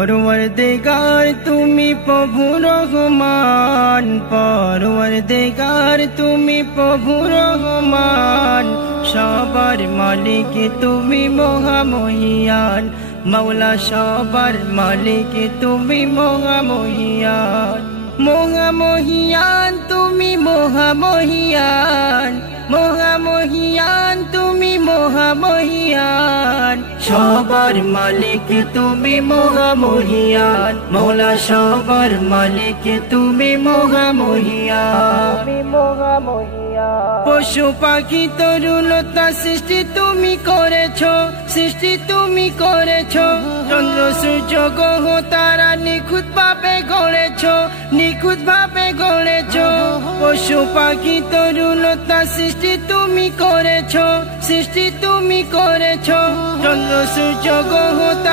পরওয়ারদিগার তুমি প্রভু রহমান। পরওয়ারদিগার তুমি প্রভু রহমান। সবার মালিক, তুমি মহামহিয়ান। মৌলা সবার মালিক, তুমি মহামহিয়ান। মহামহিয়ান, তুমি মহামহিয়ান। মহামহিয়ান তুমি মহামহিয়ান। সবার মালিক তুমি মহামহিয়ান। মৌলা সবার মালিক তুমি মহামহিয়ান। পশু পাখি তরুলতা সৃষ্টি তুমি করেছ সৃষ্টি তুমি করেছ। চন্দ্র সূর্য গ্রহ তারা নিখুঁত ভাবে গড়েছ, নিখুঁত ভাবে গড়েছ। পশু পাখি তরুণতা সৃষ্টি তুমি করেছ, সৃষ্টি তুমি করেছ। চন্দ্র গ্রহ তারা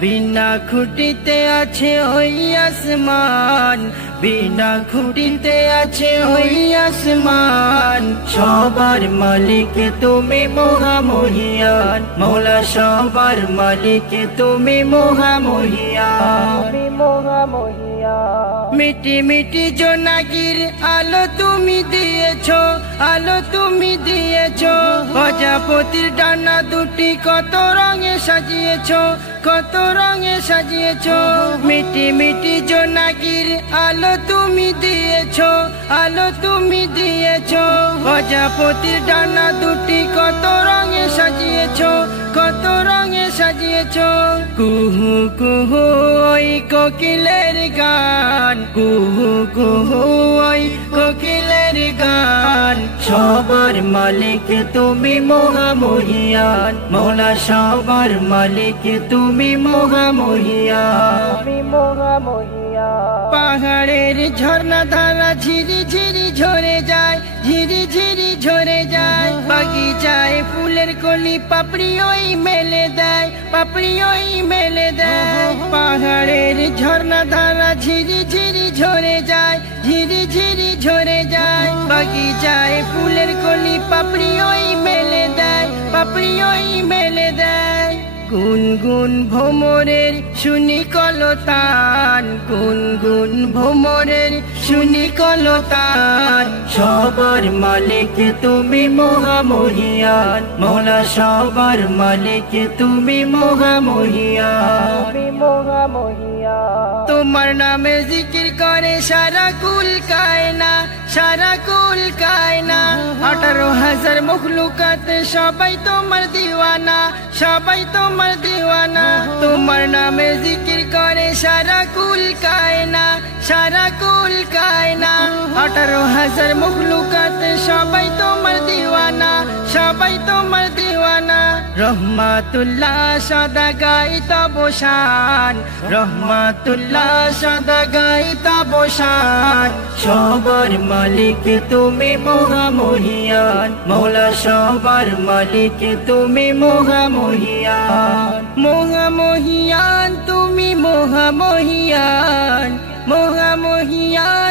বিনা খুঁটিতে আছে ওই আসমান বিনা খুঁটিতে আছে ওই আসমান। সবার মালিক তুমি মহামহিয়ান মৌলা সবার মালিক তুমি মহামহিয়ান। মিটি মিটি জোনাগির আলো তুমি দিয়েছ আলো তুমি দিয়েছ প্রজাপতির ডানা দুটি কত রঙে সাজিয়েছ, কত রঙে সাজিয়েছ? মিটি মিটি জোনাগির আলো তুমি দিয়েছ, আলো তুমি দিয়েছ। প্রজাপতির ডানা দুটি কত রঙে সাজিয়েছ, কত রঙে সাজিয়েছ? কুহু কুহু ওই কোকিলের গান, কুহু কুহু ওই কোকিলের গান। সবার মালিক তুমি মহামহিয়ান। মৌলা সবার মালিক তুমি মহামহিয়ান। পাহাড়ের ঝর্ণা ধারা ঝিরি ঝিরি ঝরে যায় ঝিরি ঝিরি ঝরে যায়। বাগিচায় ফুলের কলি পাপড়ি ওই মেলে দেয় পাপড়ি ওই মেলে দেয়। পাহাড়ের ঝর্ণা ধারা ঝিরি ঝিরি ঝরে ঝিরি ঝিরি যায় বাগিচায় ফুলের কলি পাপড়ি ওই মেলে দেয়, পাপড়ি ওই মেলে দেয়। গুন গুন ভোমরের শুনি কলতান গুন গুন ভোমরের শুনি কলতান সবার মালিক তুমি মহামহিয়ান, মৌলা সবার মালিক তুমি মহামহিয়ান। তোমার নামে জিকির করে সারা কুল কায়না, সারা কুল কায়না। আঠারো হাজার মুখলুকাত, সবাই তোমার দিওয়ানা, সবাই তোমার দিওয়ানা। তোমার নামে জিকির করে সারা কুল কায়না, সারা কুল কায়না। আঠারো হাজার মুখলুকাত, সবাই তোমার দিওয়ানা। সবাই তোমার দিওয়ানা। রহমাতুল্লাহ সদা গাই তবসান রহমাতুল্লাহ সদা গাই তবসান সবার মালিক তুমি মহামহিয়ান মৌলা সবার মালিক তুমি মহামহিয়ান মহামহিয়ান তুমি মহামহিয়ান মহামহিয়ান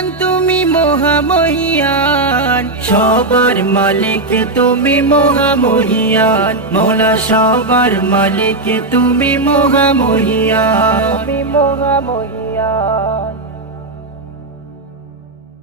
মহামহিয়ান। সবার মালিক তুমি মহামহিয়ান। মৌলা সবার মালিক তুমি মহামহিয়ান।